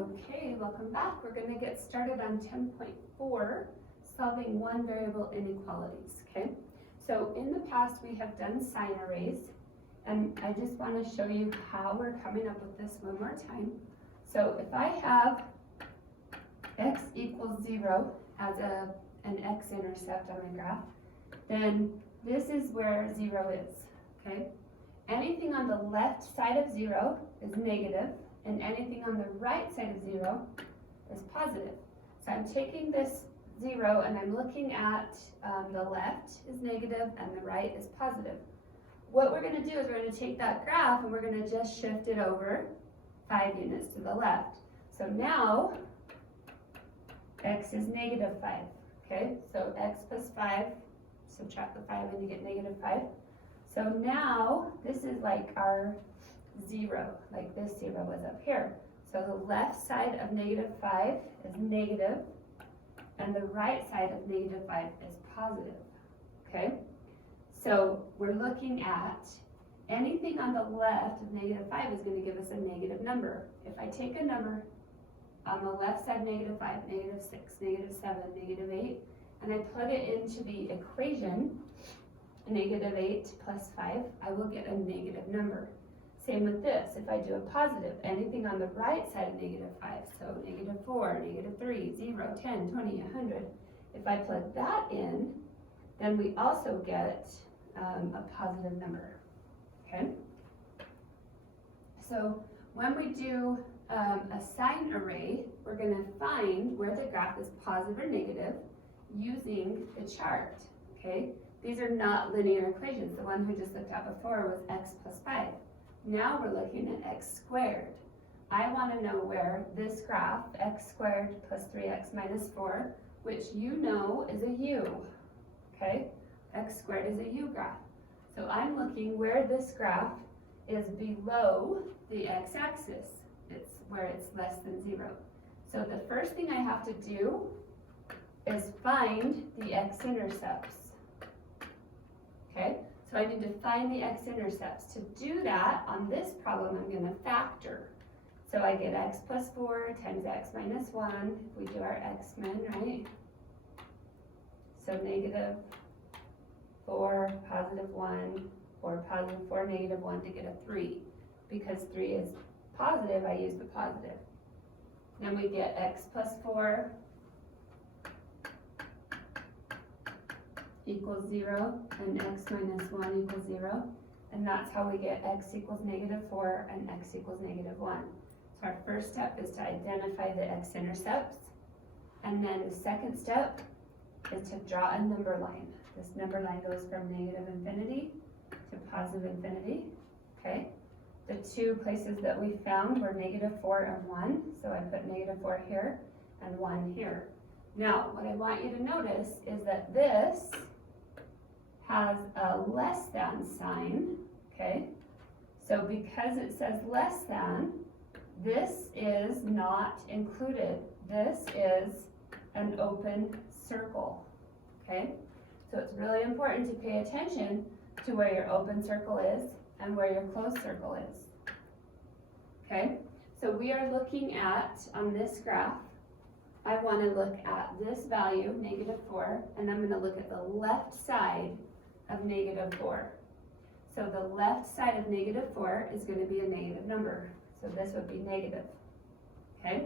Okay, welcome back. We're going to get started on 10.4, solving one variable inequalities, okay? So in the past we have done sign arrays, and I just want to show you how we're coming up with this one more time. So if I have x equals 0 as an x-intercept on my graph, then this is where 0 is, okay? Anything on the left side of 0 is negative, and anything on the right side of 0 is positive. So I'm taking this 0 and I'm looking at the left is negative and the right is positive. What we're going to do is we're going to take that graph and we're going to just shift it over 5 units to the left. So now x is negative 5, okay? So x plus 5, subtract the 5 and you get negative 5. So now this is like our 0, like this 0 was up here. So the left side of negative 5 is negative, and the right side of negative 5 is positive, okay? So we're looking at anything on the left of negative 5 is going to give us a negative number. If I take a number on the left side, negative 5, negative 6, negative 7, negative 8, and I put it into the equation, negative 8 plus 5, I will get a negative number. Same with this, if I do a positive, anything on the right side of negative 5, so negative 4, negative 3, 0, 10, 20, 100, if I plug that in, then we also get a positive number, okay? So when we do a sign array, we're going to find where the graph is positive or negative using the chart, okay? These are not linear equations. The one we just looked at before was x plus 5. Now we're looking at x squared. I want to know where this graph, x squared plus 3x minus 4, which you know is a u, okay? X squared is a u graph. So I'm looking where this graph is below the x-axis. It's where it's less than 0. So the first thing I have to do is find the x-intercepts. Okay, so I need to find the x-intercepts. To do that, on this problem, I'm going to factor. So I get x plus 4 times x minus 1, if we do our x-men, right? So negative 4, positive 1, or positive 4, negative 1 to get a 3. Because 3 is positive, I use the positive. Then we get x plus 4 equals 0, and x minus 1 equals 0, and that's how we get x equals negative 4 and x equals negative 1. So our first step is to identify the x-intercepts, and then the second step is to draw a number line. This number line goes from negative infinity to positive infinity, okay? The two places that we found were negative 4 and 1, so I put negative 4 here and 1 here. Now, what I want you to notice is that this has a less than sign, okay? So because it says less than, this is not included. This is an open circle, okay? So it's really important to pay attention to where your open circle is and where your closed circle is, okay? So we are looking at, on this graph, I want to look at this value, negative 4, and I'm going to look at the left side of negative 4. So the left side of negative 4 is going to be a negative number. So this would be negative, okay?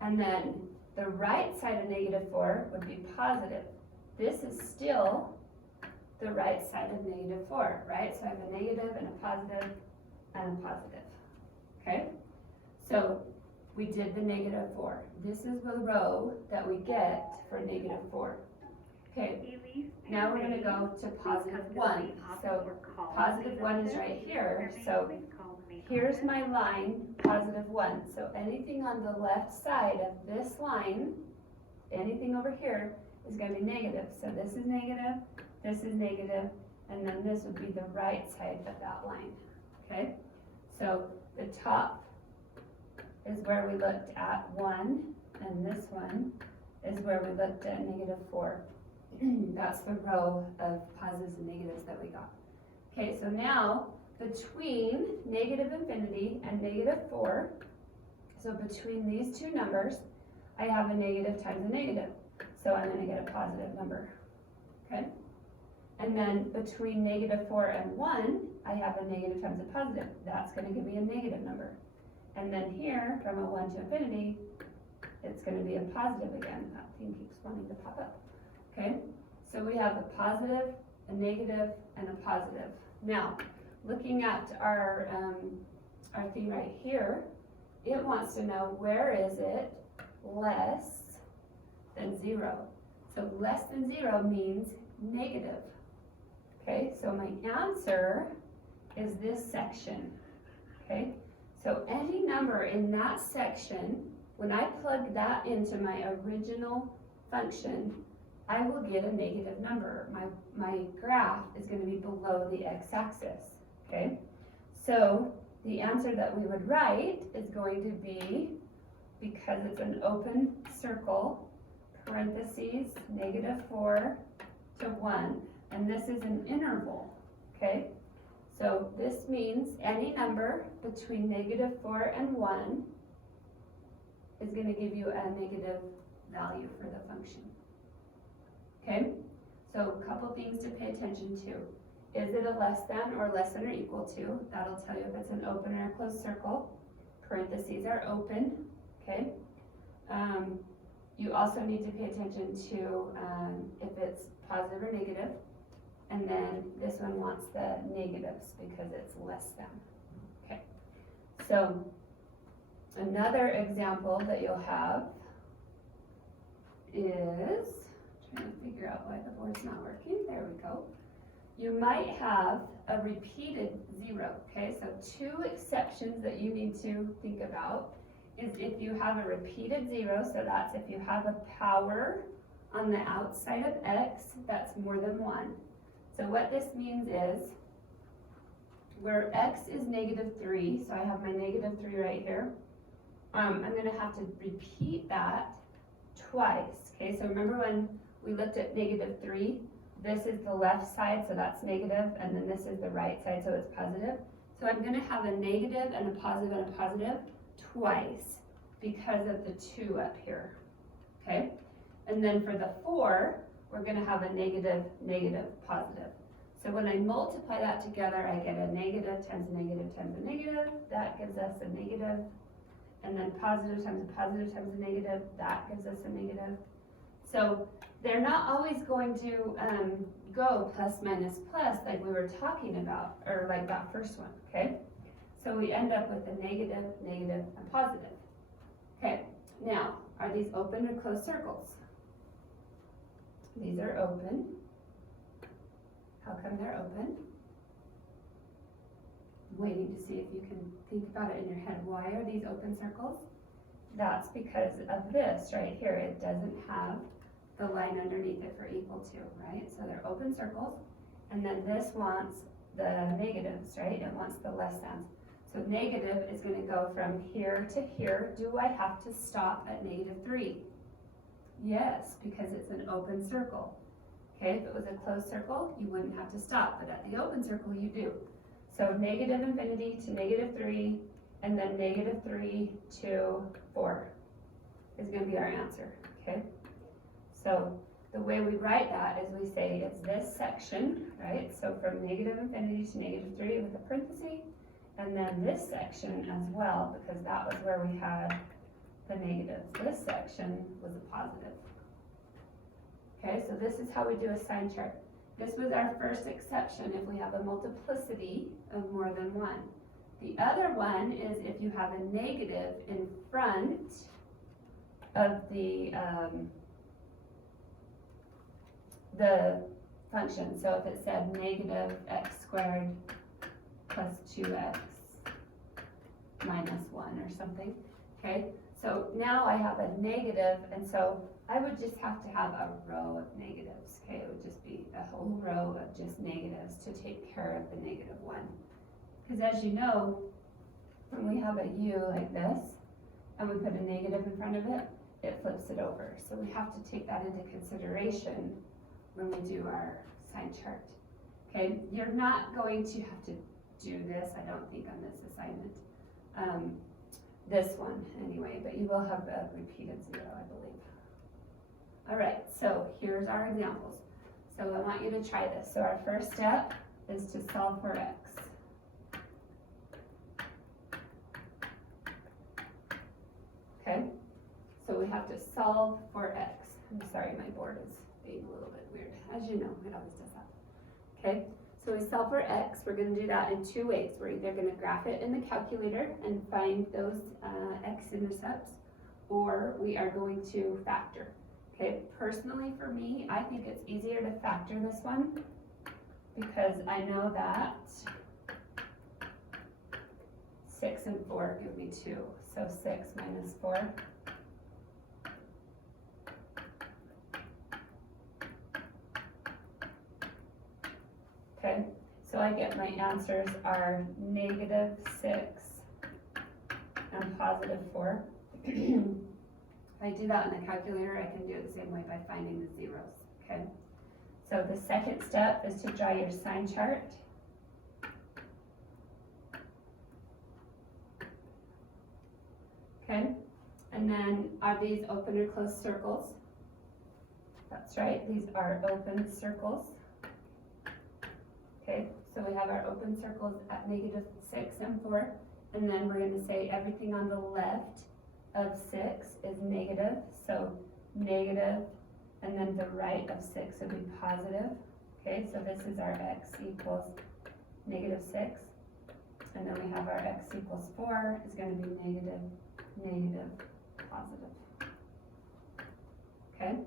And then the right side of negative 4 would be positive. This is still the right side of negative 4, right? So I have a negative and a positive and a positive, okay? So we did the negative 4. This is the row that we get for negative 4. Okay, now we're going to go to positive 1. So positive 1 is right here. So here's my line, positive 1. So anything on the left side of this line, anything over here, is going to be negative. So this is negative, and then this would be the right side of that line. Okay, so the top is where we looked at 1, and this one is where we looked at negative 4. That's the row of positives and negatives that we got. Okay, so now between negative infinity and negative 4, So between these two numbers, I have a negative times a negative. So I'm going to get a positive number, okay? And then between -4 and 1, I have a negative times a positive. That's going to give me a negative number. And then here, from a 1 to infinity, it's going to be a positive again. That thing keeps wanting to pop up, okay? So we have a positive, a negative, and a positive. Now, looking at our thing right here, it wants to know where is it less than 0. So less than 0 means negative. Okay, so my answer is this section. Okay, so any number in that section, when I plug that into my original function, I will get a negative number. My graph is going to be below the x-axis. Okay, so the answer that we would write is going to be, because it's an open circle, parentheses, -4 to 1, and this is an interval, okay? So this means any number between -4 and 1 is going to give you a negative value for the function, okay? So a couple things to pay attention to. Is it a less than or less than or equal to? That'll tell you if it's an open or a closed circle. Parentheses are open, okay? You also need to pay attention to if it's positive or negative. And then this one wants the negatives because it's less than. Okay. So another example that you'll have is, trying to figure out why the board's not working. There we go. You might have a repeated 0, okay? So two exceptions that you need to think about is if you have a repeated 0, so that's if you have a power on the outside of x that's more than 1. So what this means is, where x is -3, so I have my -3 right here, I'm going to have to repeat that twice, okay? So remember when we looked at -3? This is the left side, so that's negative, and then this is the right side, so it's positive. So I'm going to have a negative and a positive twice because of the 2 up here, okay? And then for the 4, we're going to have a negative, positive. So when I multiply that together, I get a negative times a negative times a negative. That gives us a negative. And then positive times a positive times a negative. That gives us a negative. So they're not always going to go plus, minus, plus like we were talking about, or like that first one, okay? So we end up with a negative, and positive. Okay, now, are these open or closed circles? These are open. How come they're open? I'm waiting to see if you can think about it in your head. Why are these open circles? That's because of this right here. It doesn't have the line underneath it for equal to, right? So they're open circles. And then this wants the negatives, right? It wants the less than. So negative is going to go from here to here. Do I have to stop at -3? Yes, because it's an open circle. Okay, if it was a closed circle, you wouldn't have to stop, but at the open circle, you do. So negative infinity to -3, and then -3 to 4 is going to be our answer, okay? So the way we write that is we say it's this section, right? So from negative infinity to -3 with a parenthesis, and then this section as well, because that was where we had the negatives. This section was a positive. Okay, so this is how we do a sign chart. This was our first exception if we have a multiplicity of more than 1. The other one is if you have a negative in front of the function. So if it said -x² plus 2x minus 1 or something, okay? So now I have a negative, and so I would just have to have a row of negatives, okay? It would just be a whole row of just negatives to take care of the -1. Because as you know, when we have a U like this, and we put a negative in front of it, it flips it over. So we have to take that into consideration when we do our sign chart. Okay, you're not going to have to do this, I don't think, on this assignment. this one anyway, but you will have a repeated 0, I believe. All right, so here's our examples. So I want you to try this. So our first step is to solve for x. Okay, so we have to solve for x. I'm sorry, my board is being a little bit weird. As you know, it always does that. Okay, so we solve for x. We're going to do that in 2 ways. We're either going to graph it in the calculator and find those x-intercepts, or we are going to factor. Okay, personally for me, I think it's easier to factor this one because I know that 6 and 4 give me 2. So 6 minus 4. Okay, so I get my answers are -6 and +4. If I do that in the calculator, I can do it the same way by finding the zeros, okay? So the second step is to draw your sign chart. Okay, and then are these open or closed circles? That's right, these are open circles. Okay, so we have our open circles at -6 and 4, and then we're going to say everything on the left of 6 is negative, so negative, and then the right of 6 would be positive. Okay, so this is our x equals -6, and then we have our x equals 4 is going to be negative, positive. Okay,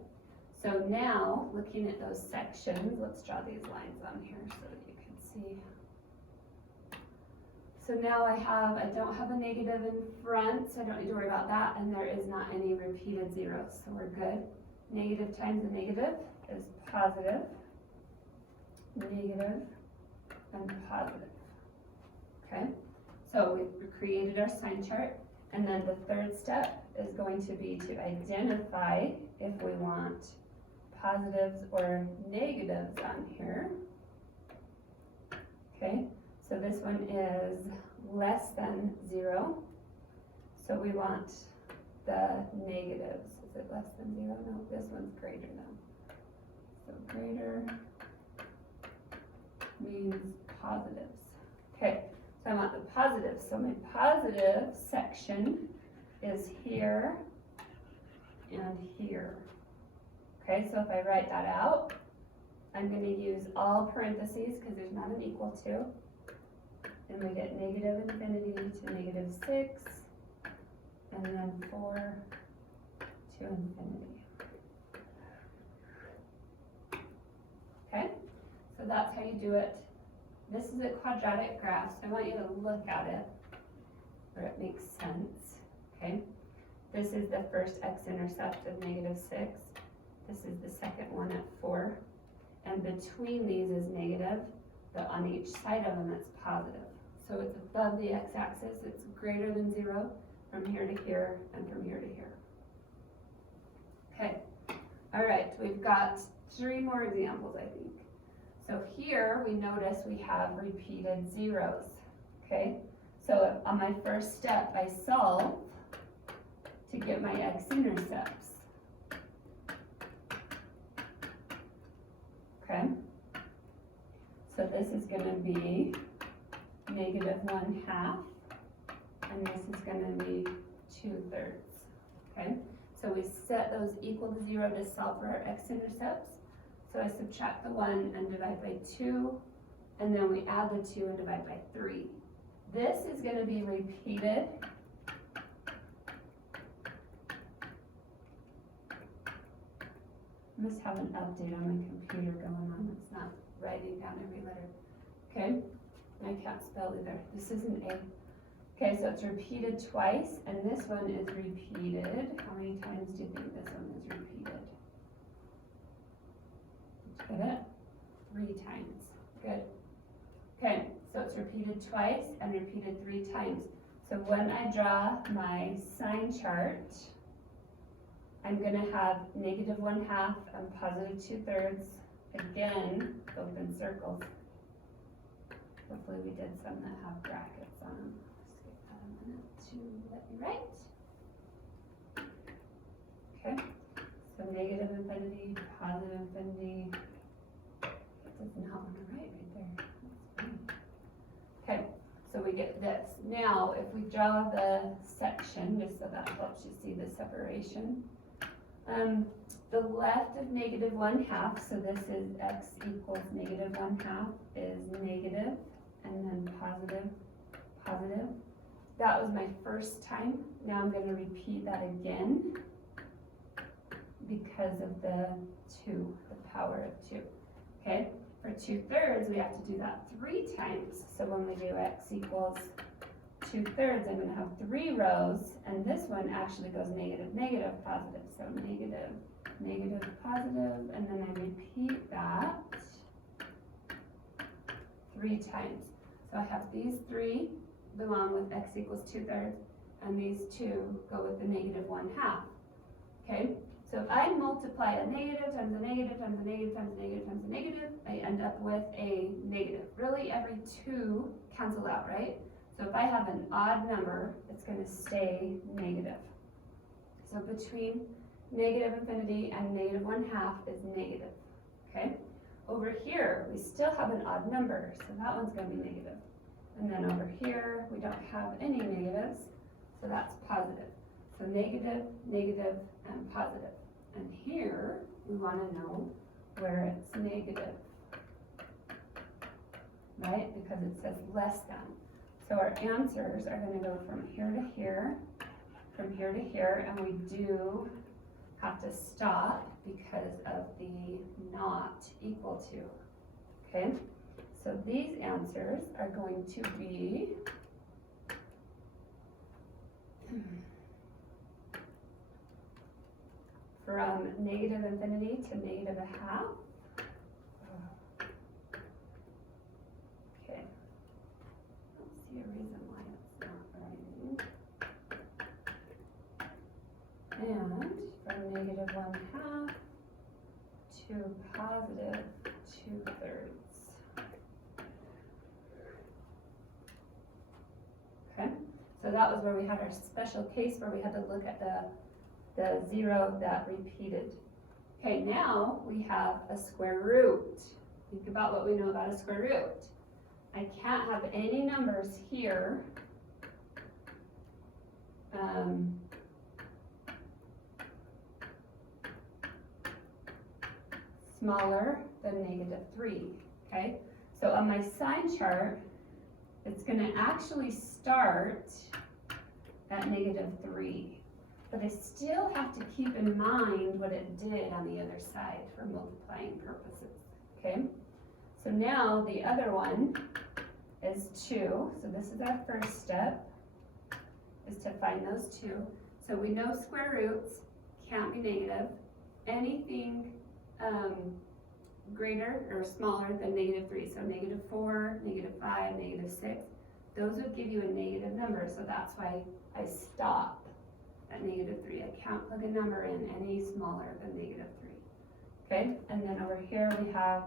so now looking at those sections, let's draw these lines on here so that you can see. So now I don't have a negative in front, so I don't need to worry about that, and there is not any repeated zeros, so we're good. Negative times a negative is positive, negative, and positive. Okay, so we've created our sign chart, and then the third step is going to be to identify if we want positives or negatives on here. Okay, so this one is less than 0, so we want the negatives. Is it less than 0? No, this one's greater now. So greater means positives. Okay, so I want the positives. So my positive section is here and here. Okay, so if I write that out, I'm going to use all parentheses because there's not an equal to. And we get negative infinity to -6, and then 4 to infinity. Okay, so that's how you do it. This is a quadratic graph, so I want you to look at it where it makes sense. Okay, this is the first x-intercept of -6. This is the second one at 4. And between these is negative, but on each side of them it's positive. So it's above the x-axis, it's greater than 0 from here to here and from here to here. Okay, all right, we've got 3 more examples, I think. So here we notice we have repeated zeros, okay? So on my first step, I solve to get my x-intercepts. Okay, so this is going to be -1/2, and this is going to be 2/3. Okay, so we set those equal to 0 to solve for our x-intercepts. So I subtract the 1 and divide by 2, and then we add the 2 and divide by 3. This is going to be repeated. I must have an update on my computer going on. It's not writing down every letter. Okay, I can't spell either. This is an A. Okay, so it's repeated twice, and this one is repeated. How many times do you think this one is repeated? Did you get it? 3 times. Good. Okay, so it's repeated twice and repeated 3 times. So when I draw my sign chart, I'm going to have -1/2 and +2/3. Again, open circles. Hopefully we did some that have brackets on them. to let me write. Okay, so negative infinity, positive infinity. It does not want to write right there. That's funny. Okay, so we get this. Now, if we draw the section, just so that helps you see the separation. The left of negative 1/2, so this is x equals negative 1/2, is negative, and then positive, positive. That was my first time. Now I'm going to repeat that again because of the 2, the power of 2. Okay, for 2/3, we have to do that 3 times. So when we do x equals 2/3, I'm going to have 3 rows, and this one actually goes negative, negative, positive. So negative, negative, positive, and then I repeat that 3 times. So I have these 3 belong with x equals 2/3, and these 2 go with the negative 1/2. Okay, so if I multiply a negative times a negative times a negative times a negative times a negative, I end up with a negative. Really, every 2 cancel out, right? So if I have an odd number, it's going to stay negative. So between negative infinity and negative 1/2 is negative, okay? Over here, we still have an odd number, so that one's going to be negative. And then over here, we don't have any negatives, so that's positive. So negative, negative, and positive. And here, we want to know where it's negative, right? Because it says less than. So our answers are going to go from here to here, from here to here, and we do have to stop because of the not equal to, okay? So these answers are going to be from negative infinity to negative 1/2. Okay. I don't see a reason why it's not writing. And from negative 1/2 to positive 2/3. Okay, so that was where we had our special case where we had to look at the 0 that repeated. Okay, now we have a square root. Think about what we know about a square root. I can't have any numbers here smaller than negative 3, okay? So on my sign chart, it's going to actually start at negative 3. But I still have to keep in mind what it did on the other side for multiplying purposes, okay? So now the other one is 2. So this is our first step, is to find those 2. So we know square roots can't be negative. Anything greater or smaller than negative 3, so negative 4, negative 5, negative 6, those would give you a negative number, so that's why I stop at negative 3. I can't plug a number in any smaller than negative 3. Okay, and then over here we have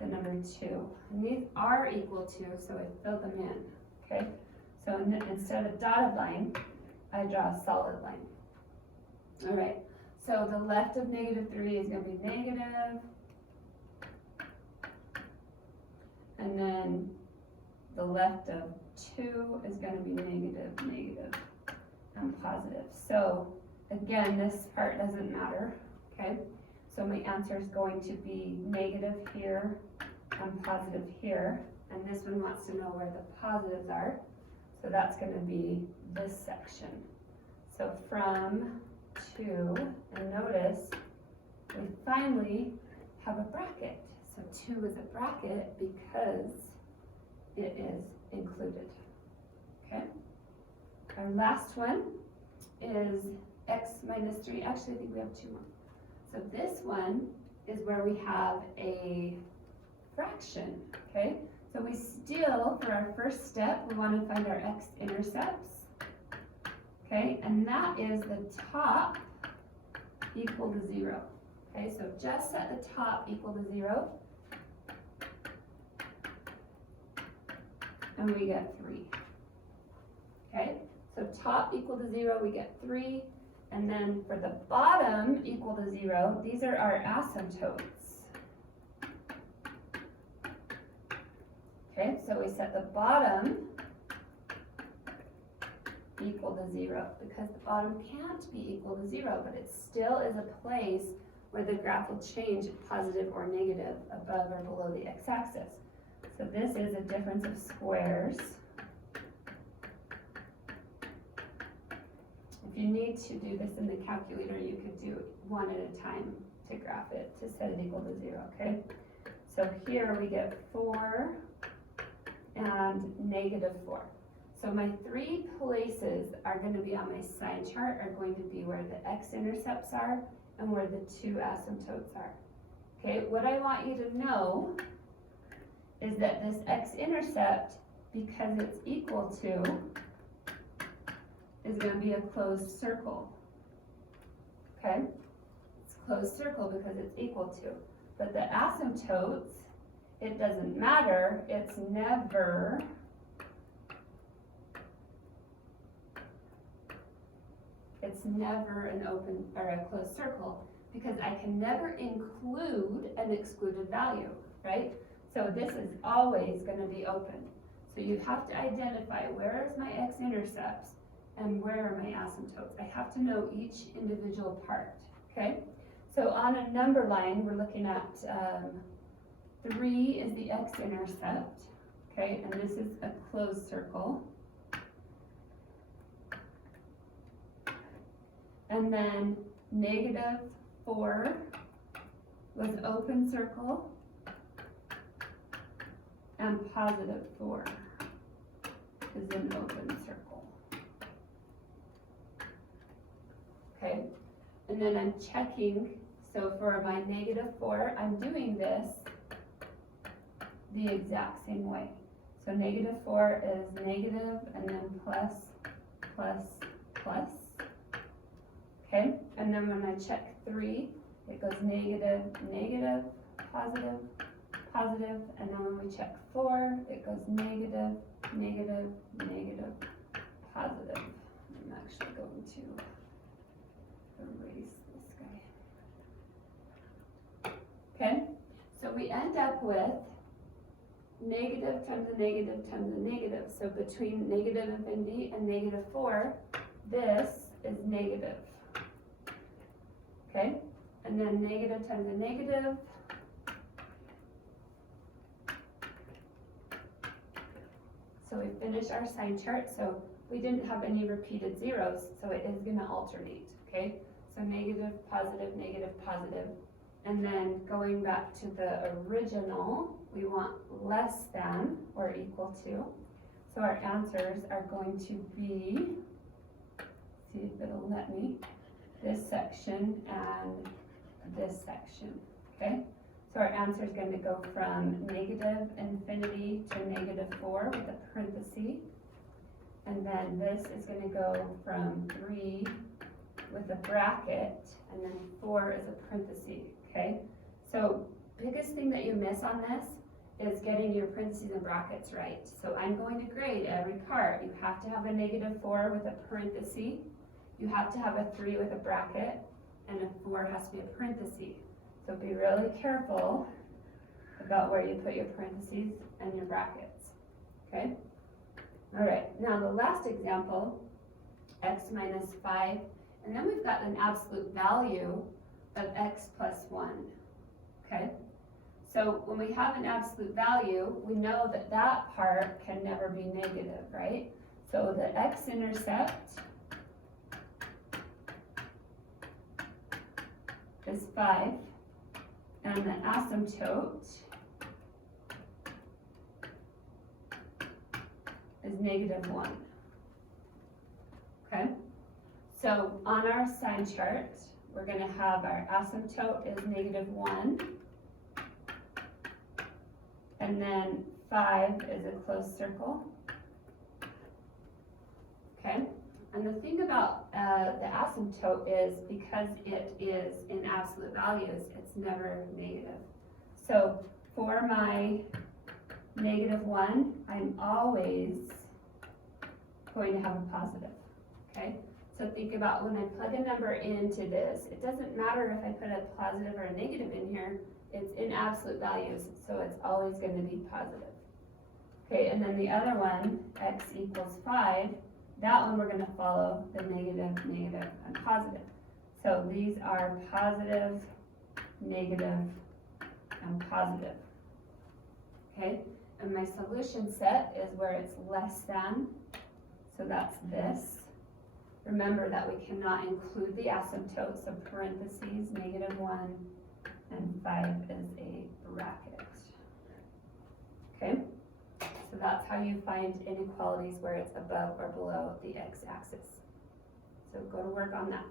the number 2. And these are equal to, so I fill them in. Okay, so instead of a dotted line, I draw a solid line. All right, so the left of negative 3 is going to be negative. And then the left of 2 is going to be negative, negative, and positive. So again, this part doesn't matter, okay? So my answer is going to be negative here and positive here. And this one wants to know where the positives are. So that's going to be this section. So from 2, and notice we finally have a bracket. So 2 is a bracket because it is included, okay? Our last one is x minus 3. Actually, I think we have 2 more. So this one is where we have a fraction, okay? So we still, for our first step, we want to find our x-intercepts, okay? And that is the top equal to 0, okay? So just set the top equal to 0, and we get 3, okay? So top equal to 0, we get 3. And then for the bottom equal to 0, these are our asymptotes. Okay, so we set the bottom equal to 0 because the bottom can't be equal to 0, but it still is a place where the graph will change positive or negative above or below the x-axis. So this is a difference of squares. If you need to do this in the calculator, you could do one at a time to graph it, to set it equal to 0, okay? So here we get 4 and negative 4. So my 3 places are going to be on my sign chart are going to be where the x-intercepts are and where the 2 asymptotes are. Okay, what I want you to know is that this x-intercept, because it's equal to, is going to be a closed circle. Okay, it's a closed circle because it's equal to. But the asymptotes, it doesn't matter, it's never an open or a closed circle because I can never include an excluded value, right? So this is always going to be open. So you have to identify where is my x-intercepts and where are my asymptotes. I have to know each individual part, okay? So on a number line, we're looking at 3 is the x-intercept, okay? And this is a closed circle. And then negative 4 was open circle, and positive 4 is an open circle. Okay, and then I'm checking, so for my negative 4, I'm doing this the exact same way. So negative 4 is negative and then plus, plus, plus. Okay, and then when I check 3, it goes negative, negative, positive, positive, and then when we check 4, it goes negative, negative, negative, positive. I'm actually going to erase this guy. Okay, so we end up with negative times a negative times a negative. So between negative infinity and negative 4, this is negative. Okay, and then negative times a negative. So we finish our sign chart. So we didn't have any repeated zeros, so it is going to alternate. Okay, so negative, positive, negative, positive. And then going back to the original, we want less than or equal to. So our answers are going to be, see if it'll let me, this section and this section, okay? So our answer is going to go from negative infinity to negative 4 with a parenthesis. And then this is going to go from 3 with a bracket, and then 4 is a parenthesis, okay? So biggest thing that you miss on this is getting your parentheses and brackets right. So I'm going to grade every part. You have to have a negative 4 with a parenthesis. You have to have a 3 with a bracket, and a 4 has to be a parenthesis. So be really careful about where you put your parentheses and your brackets, okay? All right, now the last example, x minus 5, and then we've got an absolute value of x plus 1, okay? So when we have an absolute value, we know that that part can never be negative, right? So the x-intercept is 5, and the asymptote is negative 1. Okay, so on our sign chart, we're going to have our asymptote is negative 1, and then 5 is a closed circle. Okay. And the thing about the asymptote is because it is in absolute values, it's never negative. So for my negative 1, I'm always going to have a positive. okay? So think about when I plug a number into this, it doesn't matter if I put a positive or a negative in here, it's in absolute values, so it's always gonna be positive. Okay, and then the other one, x equals 5, that one we're gonna follow the negative, negative, and positive. So these are positive, negative, and positive. Okay, and my solution set is where it's less than, so that's this. Remember that we cannot include the asymptote, so parentheses, -1, and 5 is a bracket. Okay, so that's how you find inequalities where it's above or below the x-axis. So go to work on that.